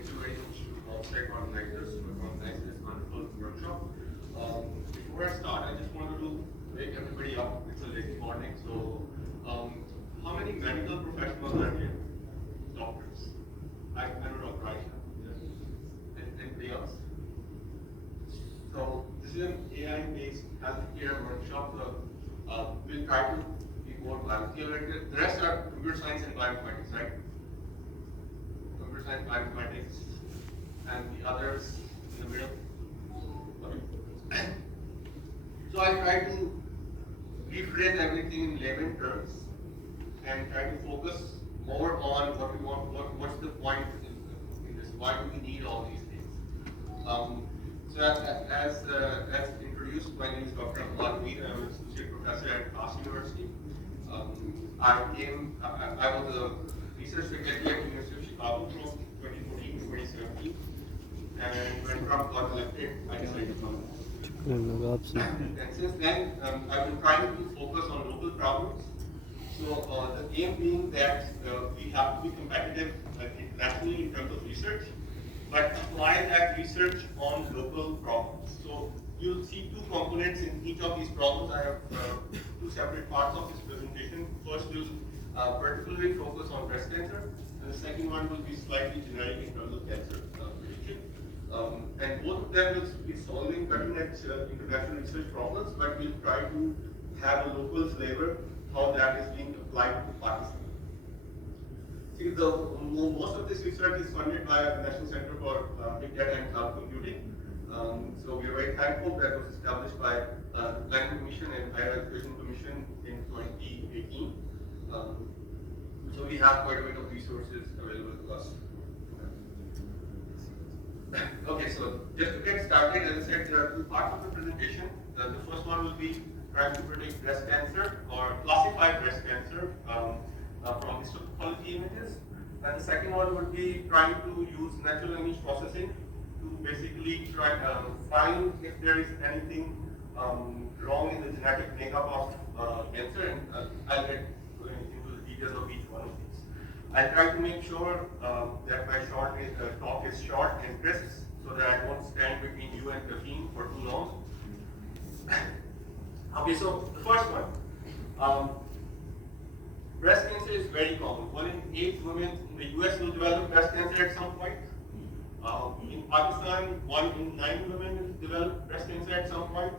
Thank you very much to Allsec organizers for organizing this wonderful workshop. Before I start, I just wanted to wake everybody up. It's a late morning, so how many medical professionals are here? Doctors. I don't know, right? Anybody else? So this is an AI-based healthcare workshop. So we'll try to be more biology-related. The rest are computer science and bioinformatics, right? Computer science, bioinformatics, and the others in the middle. Okay. So I try to rephrase everything in layman terms and try to focus more on what we want, what's the point in this, why do we need all these things. So as introduced, my name is Dr. Amal Mir. I'm an associate professor at Cass University. I was a research faculty at the University of Chicago from 2014 to 2017, and when Trump got elected, I decided to come. And since then, I've been trying to focus on local problems. So the aim being that we have to be competitive internationally in terms of research, but apply that research on local problems. So you'll see two components in each of these problems. I have two separate parts of this presentation. First, we'll particularly focus on breast cancer, and the second one will be slightly generic in terms of cancer prediction. And both of them will be solving cutting-edge international research problems, but we'll try to have a local flavor how that is being applied to Pakistan. See, most of this research is funded by the National Center for Big Data and Cloud Computing. So we are very thankful that it was established by the Planning Commission and Higher Education Commission in 2018. So we have quite a bit of resources available to us. Okay, so just to get started, as I said, there are two parts of the presentation. The first one will be trying to predict breast cancer or classify breast cancer from histopathology images. And the second one would be trying to use natural language processing to basically try to find if there is anything wrong in the genetic makeup of cancer. And I'll get into the details of each one of these. I try to make sure that my talk is short and crisp so that I won't stand between you and caffeine for too long. Okay, so the first one. Breast cancer is very common. 1 in 8 women in the US will develop breast cancer at some point. In Pakistan, 1 in 9 women will develop breast cancer at some point.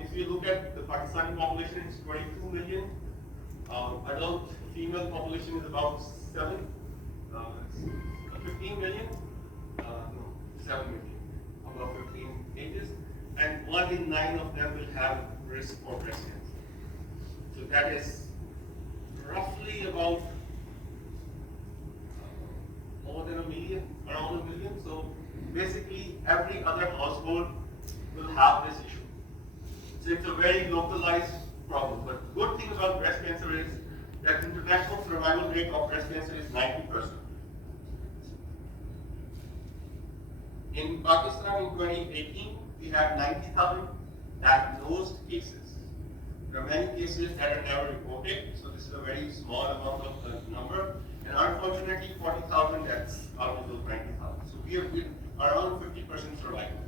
If you look at the Pakistani population, it's 22 million. Adult female population is about 15 million. No, 7 million. About 15 ages. And 1 in 9 of them will have risk for breast cancer. So that is roughly about more than around a million. So basically every other household will have this issue. So it's a very localized problem. But the good thing about breast cancer is that international survival rate of breast cancer is 90%. In Pakistan in 2018, we had 90,000 diagnosed cases. There are many cases that are never reported, so this is a very small amount of number. And unfortunately, 40,000 deaths out of those 90,000. So we have been around 50% survival,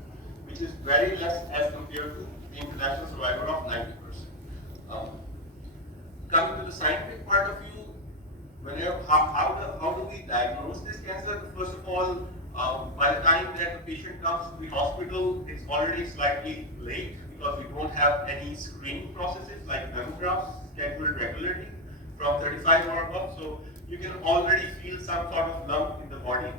which is very less as compared to the international survival of 90%. Coming to the scientific part of view, how do we diagnose this cancer? First of all, by the time that the patient comes to the hospital, it's already slightly late because we don't have any screening processes like mammograms scheduled regularly from 35 or above. So you can already feel some sort of lump in the body.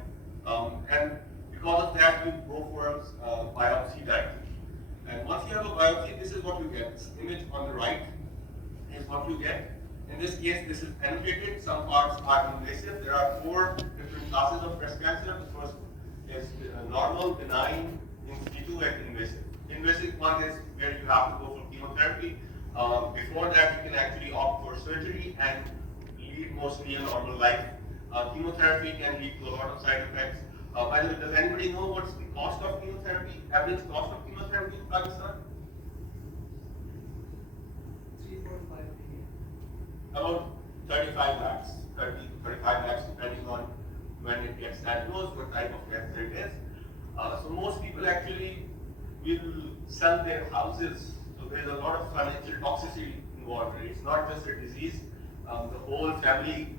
And because of that, you go for a biopsy directly. And once you have a biopsy, this is what you get. This image on the right is what you get. In this case, this is annotated. Some parts are invasive. There are 4 different classes of breast cancer. The first is normal, benign, in situ, and invasive. Invasive one is where you have to go for chemotherapy. Before that, you can actually opt for surgery and lead mostly a normal life. Chemotherapy can lead to a lot of side effects. By the way, does anybody know what's the cost of chemotherapy? Average cost of chemotherapy in Pakistan? About 35 lakhs, 30 to 35 lakhs, depending on when it gets diagnosed, what type of cancer it is. So most people actually will sell their houses. So there's a lot of financial toxicity involved. It's not just a disease, the whole family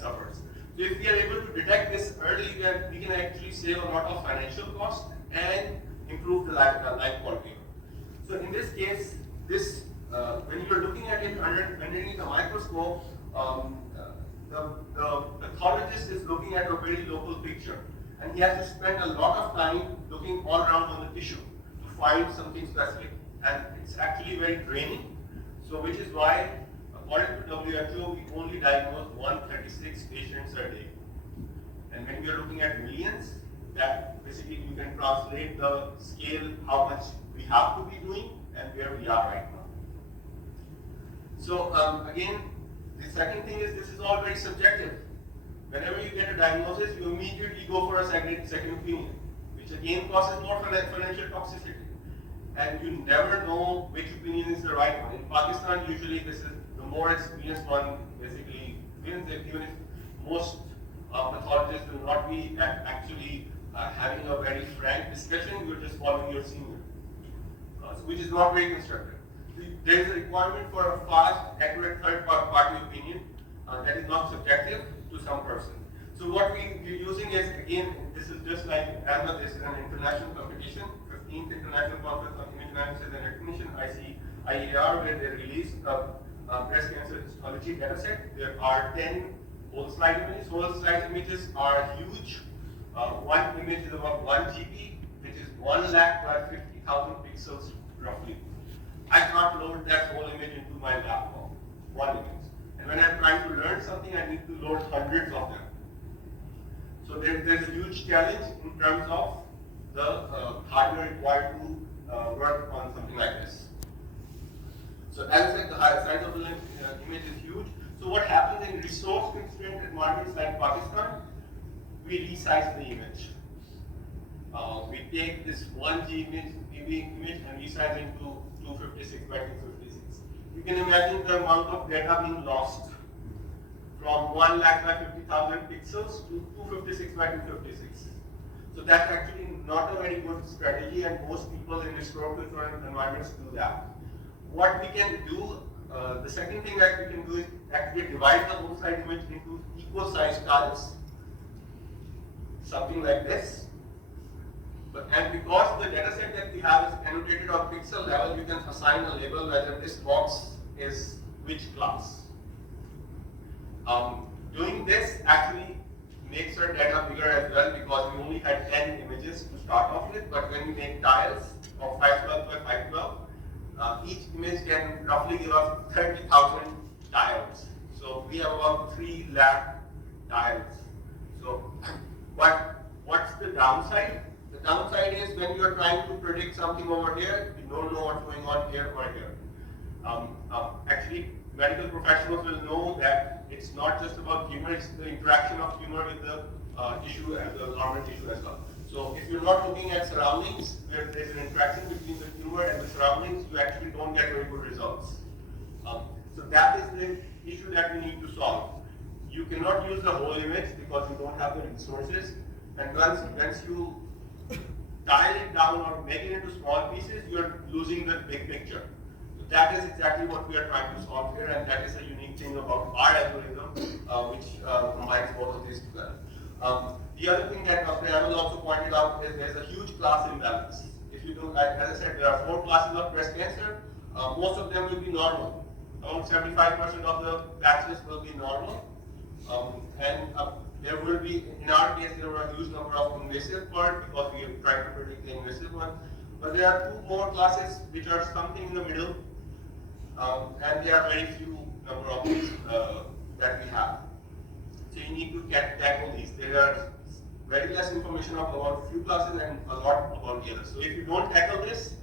suffers. So if we are able to detect this early, then we can actually save a lot of financial cost and improve the life quality. So in this case, this when you are looking at it underneath the microscope, the pathologist is looking at a very local picture, and he has to spend a lot of time looking all around on the tissue to find something specific, and it's actually very draining. So which is why, according to WHO, we only diagnose 136 patients a day. And when we are looking at millions, that basically you can translate the scale, how much we have to be doing and where we are right now. So again, the second thing is this is all very subjective. Whenever you get a diagnosis, you immediately go for a second opinion, which again causes more financial toxicity. And you never know which opinion is the right one. In Pakistan, usually this is the more experienced one basically wins it, even if most pathologists will not be actually having a very frank discussion, you're just following your senior, which is not very constructive. There is a requirement for a fast, accurate third-party opinion that is not subjective to some person. So what we're using is, again, this is just like AMA, this is an international competition, 15th International Conference on Image Analysis and Recognition, IER, where they released a breast cancer histology dataset. There are 10 whole slide images. Whole slide images are huge. One image is about 1 GB, which is 1 lakh by 50,000 pixels roughly. I can't load that whole image into my laptop, one image. And when I'm trying to learn something, I need to load hundreds of them. So there's a huge challenge in terms of the hardware required to work on something like this. So as I said, the size of the image is huge. So what happens in resource-constrained environments like Pakistan, we resize the image. We take this 1 GB image and resize it to 256 by 256. You can imagine the amount of data being lost from 1 lakh by 50,000 pixels to 256 by 256. So that's actually not a very good strategy, and most people in resource-constrained environments do that. What we can do, the second thing that we can do is actually divide the whole slide image into equal-sized tiles, something like this. And because the data set that we have is annotated on pixel level, you can assign a label whether this box is which class. Doing this actually makes our data bigger as well, because we only had 10 images to start off with, but when we make tiles of 512 by 512, each image can roughly give us 30,000 tiles. So we have about 3 lakh tiles. So what's the downside? The downside is when you are trying to predict something over here, you don't know what's going on here or here. Actually, medical professionals will know that it's not just about tumor, it's the interaction of tumor with the tissue and the normal tissue as well. So if you're not looking at surroundings where there's an interaction between the tumor and the surroundings, you actually don't get very good results. So that is the issue that we need to solve. You cannot use the whole image because you don't have the resources, and once you dial it down or make it into small pieces, you are losing the big picture. So that is exactly what we are trying to solve here, and that is a unique thing about our algorithm, which combines both of these together. The other thing that Dr. Amal also pointed out is there's a huge class imbalance. If you do, as I said, there are 4 classes of breast cancer. Most of them will be normal. Around 75% of the batches will be normal. There will be, in our case, there were a huge number of invasive part because we are trying to predict the invasive one. But there are 2 more classes which are something in the middle, and there are very few number of these that we have. So you need to tackle these. There are very less information about a few classes and a lot about the others. So if you don't tackle this,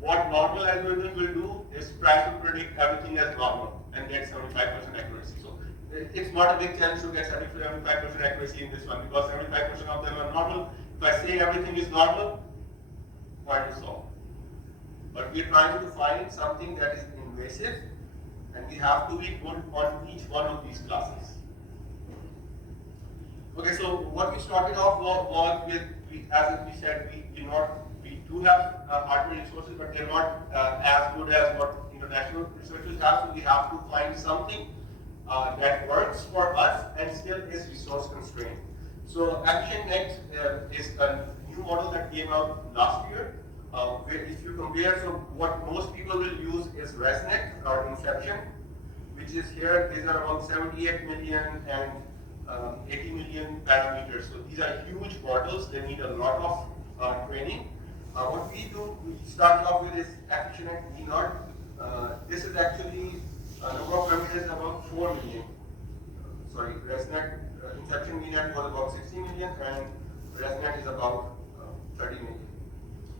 what normal algorithm will do is try to predict everything as normal and get 75% accuracy. So it's not a big challenge to get 75% accuracy in this one, because 75% of them are normal. If I say everything is normal, point is solved. But we are trying to find something that is invasive, and we have to be good on each one of these classes. Okay, so what we started off was with, as we said, we do have hardware resources, but they're not as good as what international researchers have. So we have to find something that works for us and still is resource constrained. So AfficientNet is a new model that came out last year. Where if you compare, so what most people will use is ResNet or Inception, which is here. These are about 78 million and 80 million parameters. So these are huge models. They need a lot of training. What we do, we start off with is AfficientNet VNOD. This is actually number of parameters about 4 million. Sorry, ResNet Inception VNet was about 60 million and ResNet is about 30 million.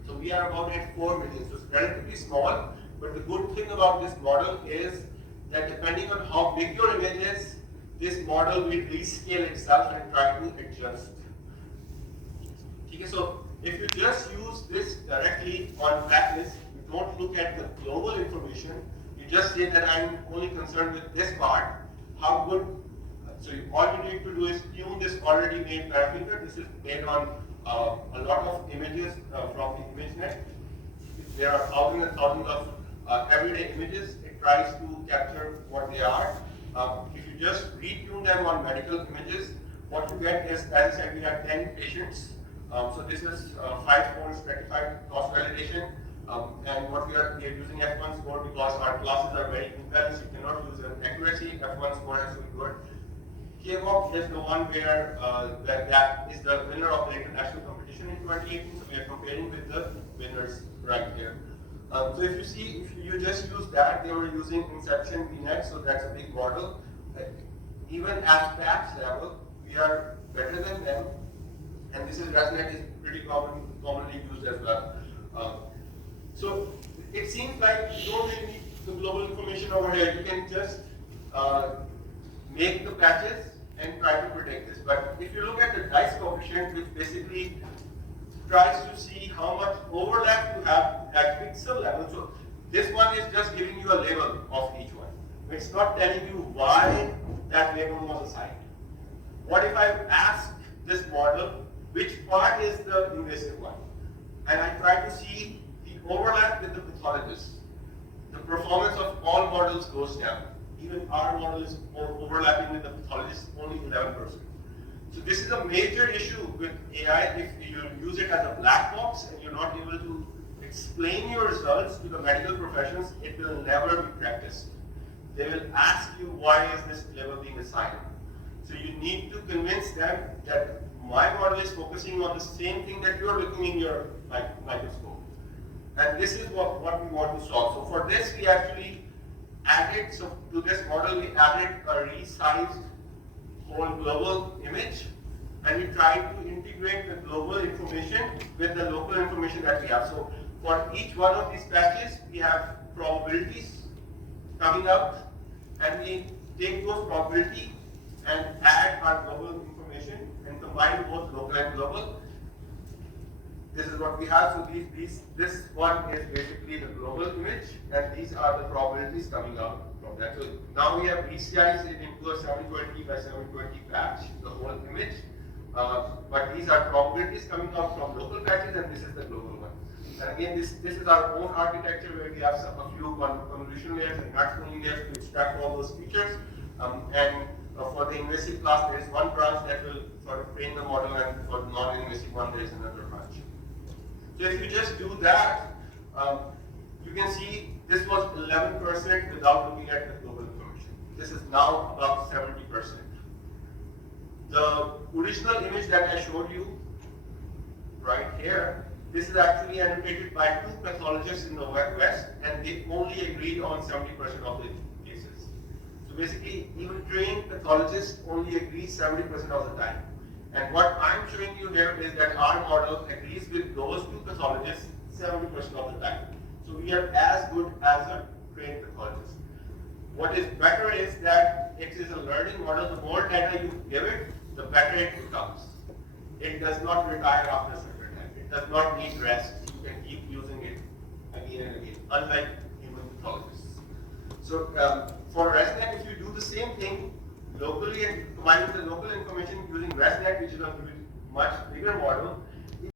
So we are about at 4 million. So it's relatively small, but the good thing about this model is that depending on how big your image is, this model will rescale itself and try to adjust. Okay, so if you just use this directly on patches, you don't look at the global information, you just say that I'm only concerned with this part, how good, so all you need to do is tune this already made parameter. This is made on a lot of images from the ImageNet. There are thousands and thousands of everyday images. It tries to capture what they are. If you just retune them on medical images, what you get is, as I said, we have 10 patients. So this is 5-fold stratified cross validation. And what we are using F1 score because our classes are very imbalanced. You cannot use an accuracy. F1 score has to be good. KWalk is the one where that is the winner of the international competition in 2018. So we are comparing with the winners right here. So if you see, if you just use that, they were using Inception VNet, so that's a big model. Even at patch level, we are better than them. And this is ResNet is pretty commonly used as well. So it seems like you don't really need the global information over here. You can just make the patches and try to predict this. But if you look at the dice coefficient, which basically tries to see how much overlap you have at pixel level. So this one is just giving you a label of each one. It's not telling you why that label was assigned. What if I ask this model which part is the invasive one? And I try to see the overlap with the pathologist. The performance of all models goes down. Even our model is overlapping with the pathologist, only 11%. So this is a major issue with AI. If you use it as a black box and you're not able to explain your results to the medical professions, it will never be practiced. They will ask you, why is this level being assigned? So you need to convince them that my model is focusing on the same thing that you're looking in your microscope. And this is what we want to solve. So for this, we actually added, so to this model, we added a resized whole global image, and we tried to integrate the global information with the local information that we have. So for each one of these patches, we have probabilities coming out, and we take those probability and add our global information and combine both local and global. This is what we have. So this one is basically the global image, and these are the probabilities coming out from that. So now we have resized it into a 720 by 720 patch, the whole image. But these are probabilities coming out from local patches, and this is the global one. And again, this is our own architecture where we have a few convolution layers and not only layers to extract all those features. For the invasive class, there is one branch that will sort of train the model, and for the non-invasive one, there is another branch. So if you just do that, you can see this was 11% without looking at the global information. This is now about 70%. The original image that I showed you right here, this is actually annotated by 2 pathologists in the West, and they only agreed on 70% of the cases. So basically, even trained pathologists only agree 70% of the time. And what I'm showing you here is that our model agrees with those 2 pathologists 70% of the time. So we are as good as a trained pathologist. What is better is that it is a learning model. The more data you give it, the better it becomes. It does not retire after a certain time. It does not need rest. You can keep using it again and again, unlike human pathologists. So for ResNet, if you do the same thing, locally and combining the local information using ResNet, which is a much bigger model,